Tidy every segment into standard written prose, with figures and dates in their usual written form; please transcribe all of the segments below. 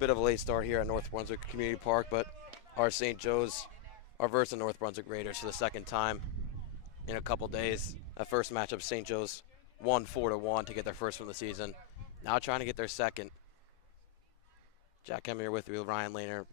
bit of a late start here at North Brunswick Community Park, but our St. Joe's are versus the North Brunswick Raiders for the second time in a couple days. That first matchup, St. Joe's won 4-1 to get their first win of the season. Now trying to get their second. Jack Hemmer here with you, Ryan Lehner.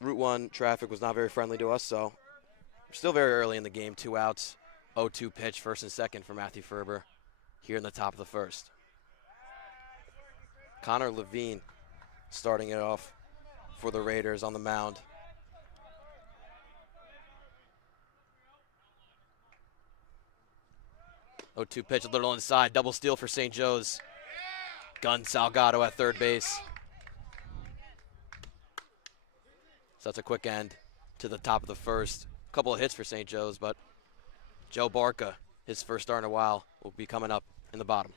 Route 1 traffic was not very friendly to us, so we're still very early in the game. 2 outs, 0-2 pitch, first and second for Matthew Ferber here in the top of the first. Connor Levine starting it off for the Raiders on the mound. Oh, 2 pitch, a little inside, double steal for St. Joe's. Gun Salgado at third base. So that's a quick end to the top of the first. A couple of hits for St. Joe's, but Joe Barca, his first start in a while, will be coming up in the bottom.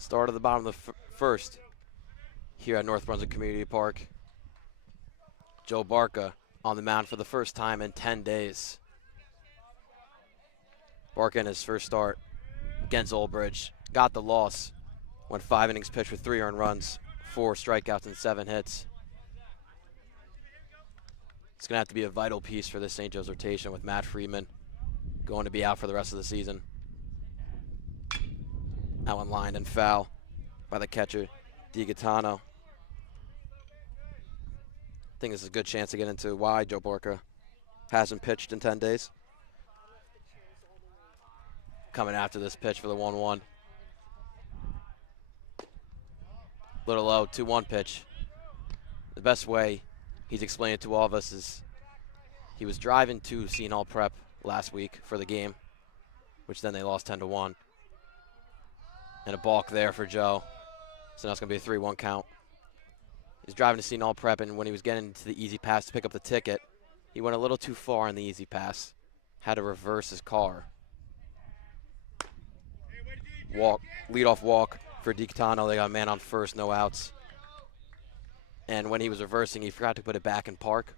Start of the bottom of the first here at North Brunswick Community Park. Joe Barca on the mound for the first time in 10 days. Barca in his first start against Old Bridge got the loss. Went 5 innings pitched with 3 earned runs, 4 strikeouts, and 7 hits. It's going to have to be a vital piece for this St. Joe's rotation with Matt Freeman going to be out for the rest of the season. Out lined and foul by the catcher, DiGaetano. I think this is a good chance to get into why Joe Barca hasn't pitched in 10 days. Coming after this pitch for the 1-1. Little low, 2-1 pitch. The best way he's explained it to all of us is he was driving to Seton Hall Prep last week for the game, which then they lost 10-1. And a balk there for Joe. So now it's going to be a 3-1 count. He's driving to Seton Hall Prep, and when he was getting to the easy pass to pick up the ticket, he went a little too far on the easy pass. Had to reverse his car. Leadoff walk for DiGaetano. They got a man on first, no outs. And when he was reversing, he forgot to put it back in park.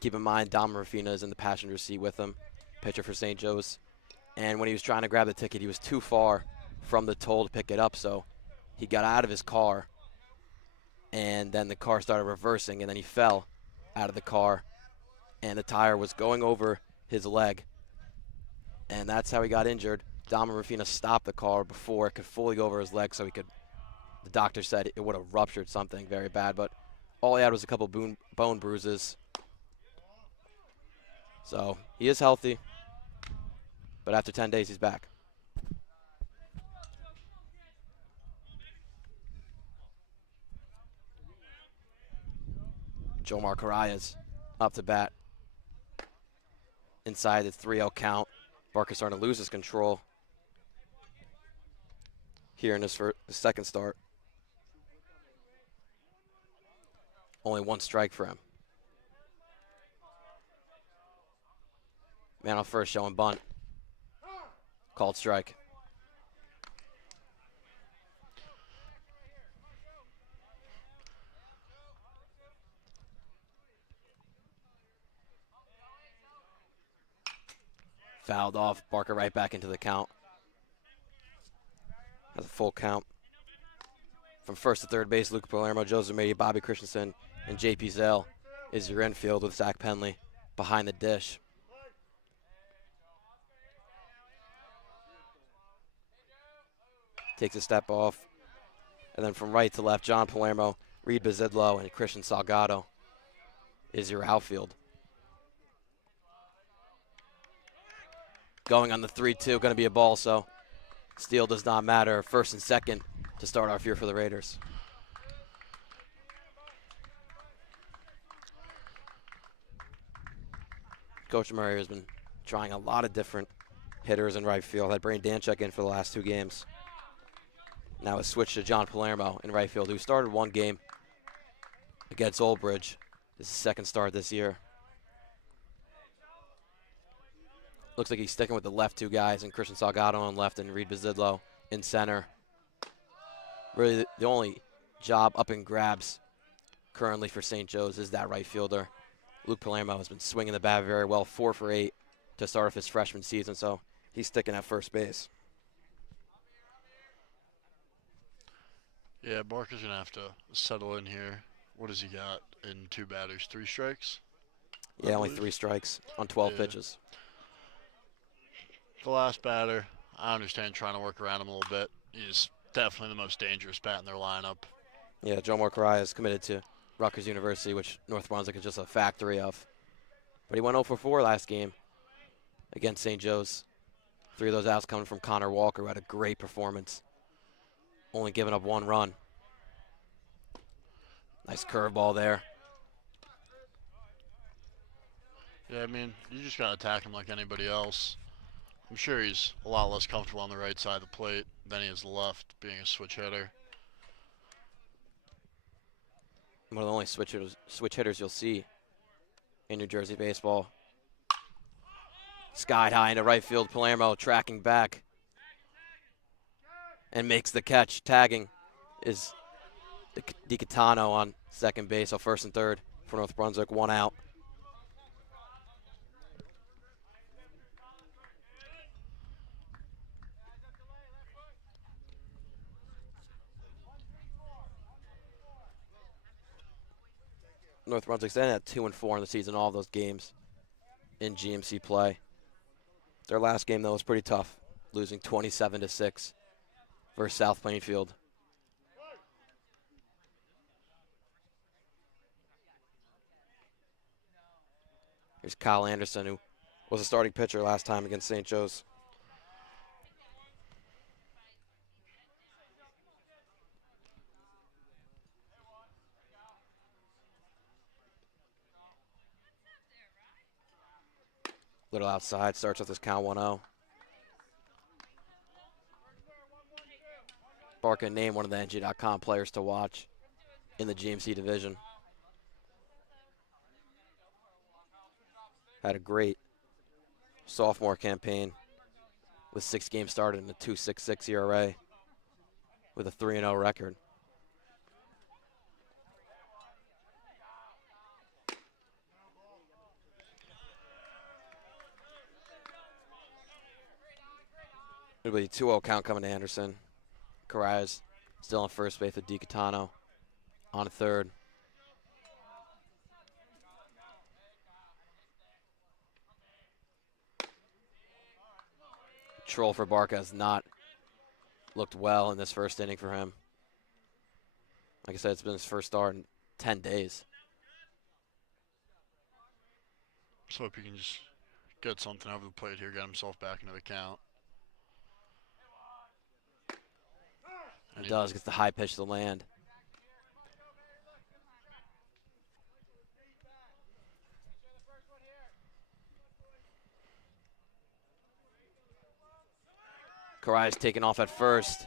Keep in mind, Dom Rafina is in the passenger seat with him, pitcher for St. Joe's. And when he was trying to grab the ticket, he was too far from the toll to pick it up, so he got out of his car, and then the car started reversing, and then he fell out of the car, and the tire was going over his leg, and that's how he got injured. Dom and Rufina stopped the car before it could fully go over his leg, so the doctor said it would have ruptured something very bad, but all he had was a couple bone bruises. So he is healthy, but after 10 days, he's back. Jomar Karaya's up to bat inside the 3-0 count. Barker's starting to lose his control here in his second start. Only one strike for him. Man on first showing bunt. Called strike. Fouled off. Barker right back into the count. That's a full count. From first to third base, Luke Palermo, Joe Zamedi, Bobby Christensen, and J.P. Zell is your infield with Zach Penley behind the dish. Takes a step off. And then from right to left, John Palermo, Reed Bazidlo, and Christian Salgado is your outfield. Going on the 3-2, going to be a ball, so steal does not matter. First and second to start off here for the Raiders. Coach Murray has been trying a lot of different hitters in right field. Had Brain Danchek in for the last 2 games. Now it's switched to John Palermo in right field, who started 1 game against Old Bridge. This is his second start this year. Looks like he's sticking with the left 2 guys, and Christian Salgado on left and Reed Bazidlo in center. Really, the only job up in grabs currently for St. Joe's is that right fielder. Luke Palermo has been swinging the bat very well, 4 for 8 to start off his freshman season, so he's sticking at first base. Yeah, Barker's going to have to settle in here. What has he got in 2 batters? 3 strikes? Yeah, only 3 strikes on 12 pitches. The last batter, I understand trying to work around him a little bit. He's definitely the most dangerous bat in their lineup. Yeah, Jomar Karaia is committed to Rutgers University, which North Brunswick is just a factory of. But he went 0 for 4 last game against St. Joe's. 3 of those outs coming from Connor Walker, who had a great performance. Only giving up 1 run. Nice curveball there. Yeah, I mean, you just got to attack him like anybody else. I'm sure he's a lot less comfortable on the right side of the plate than he is the left, being a switch hitter. One of the only switch hitters you'll see in New Jersey baseball. Skied high into right field. Palermo tracking back and makes the catch. Tagging is DiCatano on second base. So first and third for North Brunswick. 1 out. North Brunswick's then at 2 and 4 in the season, all of those games in GMC play. Their last game, though, was pretty tough, losing 27-6 versus South Plainfield. Here's Kyle Anderson, who was a starting pitcher last time against St. Joe's. Little outside, starts with this count 1-0. Barker named one of the NG.com players to watch in the GMC division. Had a great sophomore campaign with 6 games started and a 2.66 ERA with a 3-0 record. It'll be 2-0 count coming to Anderson. Carrias still on first base with DiCatano on third. Troll for Barca has not looked well in this first inning for him. Like I said, it's been his first start in 10 days. Just hope he can just get something over the plate here, get himself back into the count. He does, gets the high pitch to land. Carrias taking off at first.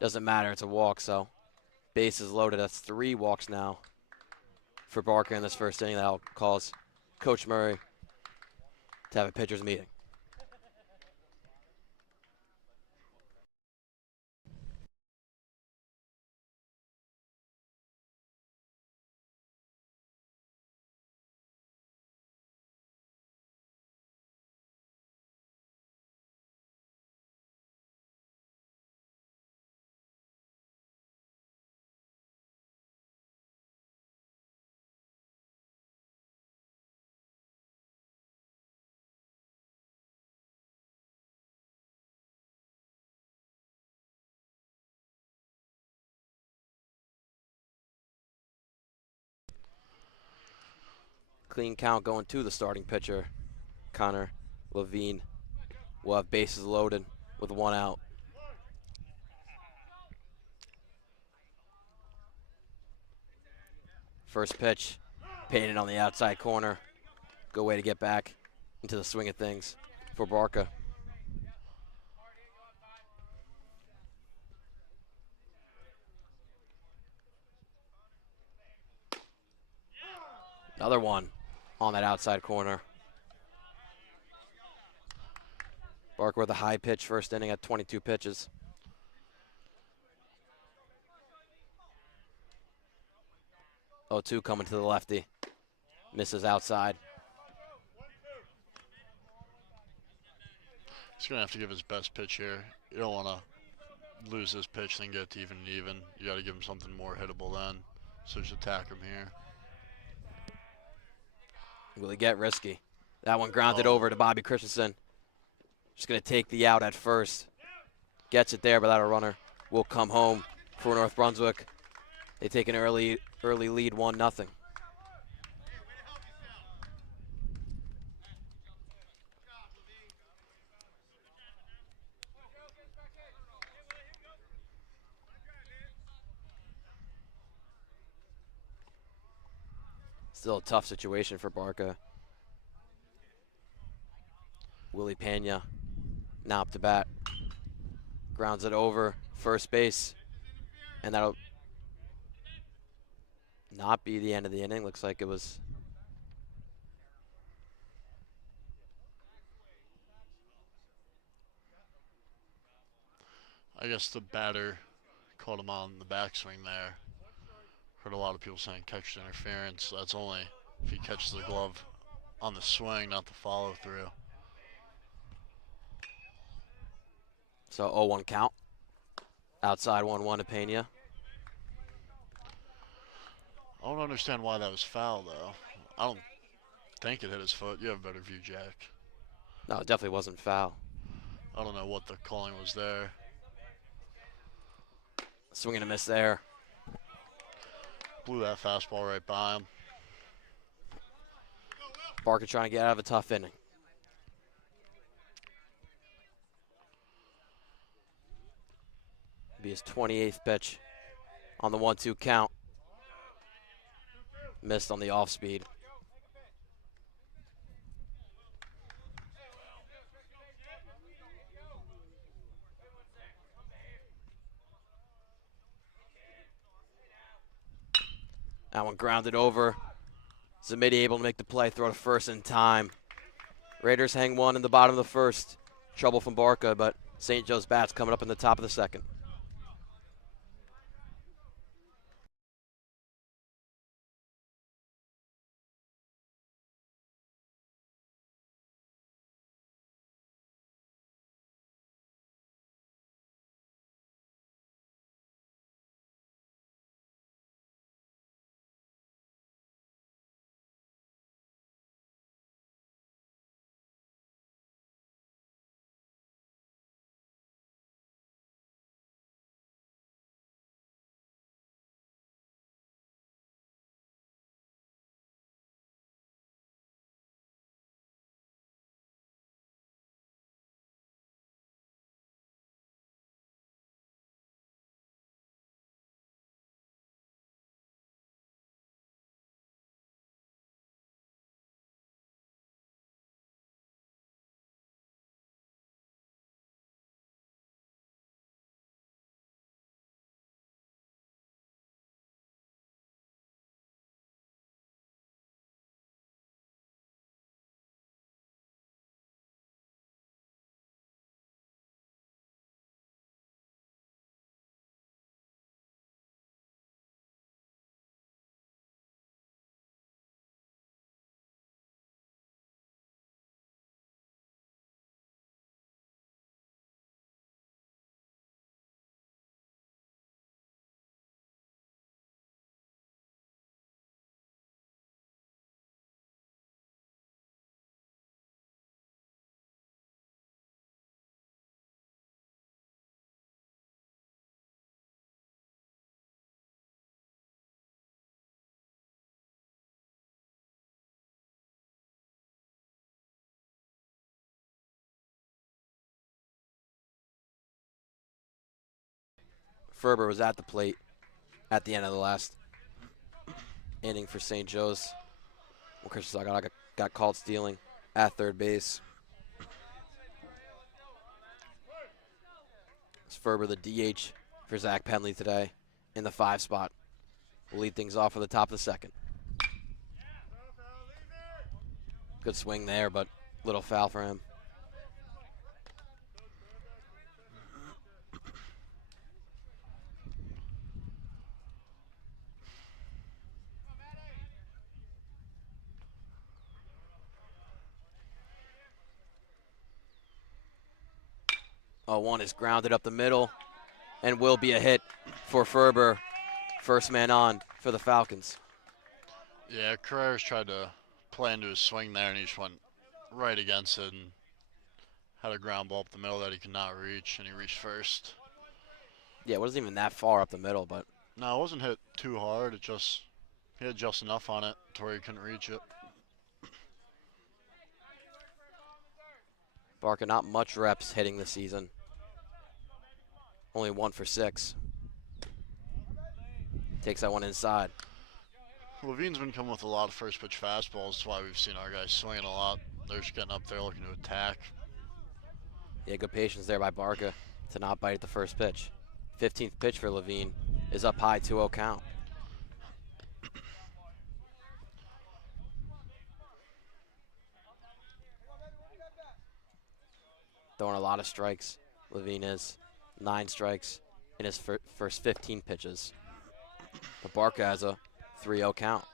Doesn't matter, it's a walk, so base is loaded. That's 3 walks now for Barker in this first inning. That'll cause Coach Murray to have a pitcher's meeting. Clean count going to the starting pitcher, Connor Levine. Will have bases loaded with 1 out. First pitch, painted on the outside corner. Good way to get back into the swing of things for Barca. Another one on that outside corner. Barker with a high pitch first inning at 22 pitches. Oh, 2 coming to the lefty. Misses outside. He's going to have to give his best pitch here. You don't want to lose this pitch then get to even and even. You got to give him something more hittable then. So just attack him here. Will he get risky? That one grounded over to Bobby Christensen. Just going to take the out at first. Gets it there, but that runner will come home for North Brunswick. They take an early lead, 1-0. Still a tough situation for Barca. Willie Pena now up to bat. Grounds it over first base. And that'll not be the end of the inning. Looks like it was. I guess the batter caught him on the backswing there. Heard a lot of people saying catch interference. That's only if he catches the glove on the swing, not the follow through. So 0-1 count. Outside 1-1 to Pena. I don't understand why that was foul though. I don't think it hit his foot. You have a better view, Jack. No, it definitely wasn't foul. I don't know what the calling was there. Swing and a miss there. Blew that fastball right by him. Barker trying to get out of a tough inning. Be his 28th pitch on the 1-2 count. Missed on the off speed. That one grounded over. Zamidi able to make the play, throw to first in time. Raiders hang 1 in the bottom of the first. Trouble from Barca, but St. Joe's bats coming up in the top of the second. Ferber was at the plate at the end of the last inning for St. Joe's. Well, Christian Sagaraga got called stealing at third base. It's Ferber, the DH for Zach Penley today in the 5 spot. We'll lead things off for the top of the second. Good swing there, but little foul for him. Oh, one is grounded up the middle and will be a hit for Ferber. First man on for the Falcons. Yeah, Carreras tried to play into his swing there, and he just went right against it and had a ground ball up the middle that he could not reach, and he reached first. Yeah, it wasn't even that far up the middle, but No, it wasn't hit too hard. It just, he had just enough on it to where he couldn't reach it. Barker not much reps hitting this season. Only 1 for 6. Takes that one inside. Levine's been coming with a lot of first pitch fastballs. That's why we've seen our guys swinging a lot. They're just getting up there looking to attack. Yeah, good patience there by Barker to not bite at the first pitch. 15th pitch for Levine is up high, 2-0 count. Throwing a lot of strikes, Levine is. 9 strikes in his first 15 pitches. But Barker has a 3-0 count.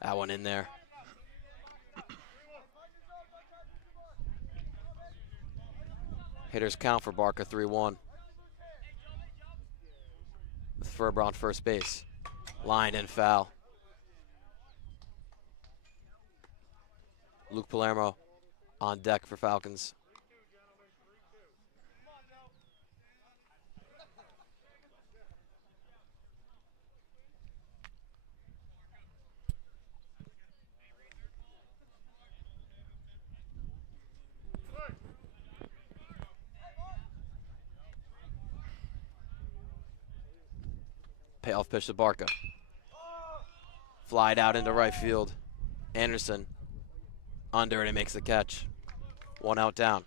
That one in there. Hitters count for Barker, 3-1. With Ferber on first base. Line and foul. Luke Palermo on deck for Falcons. Payoff pitch to Barca. Flied out into right field. Anderson under, and he makes the catch. 1 out down.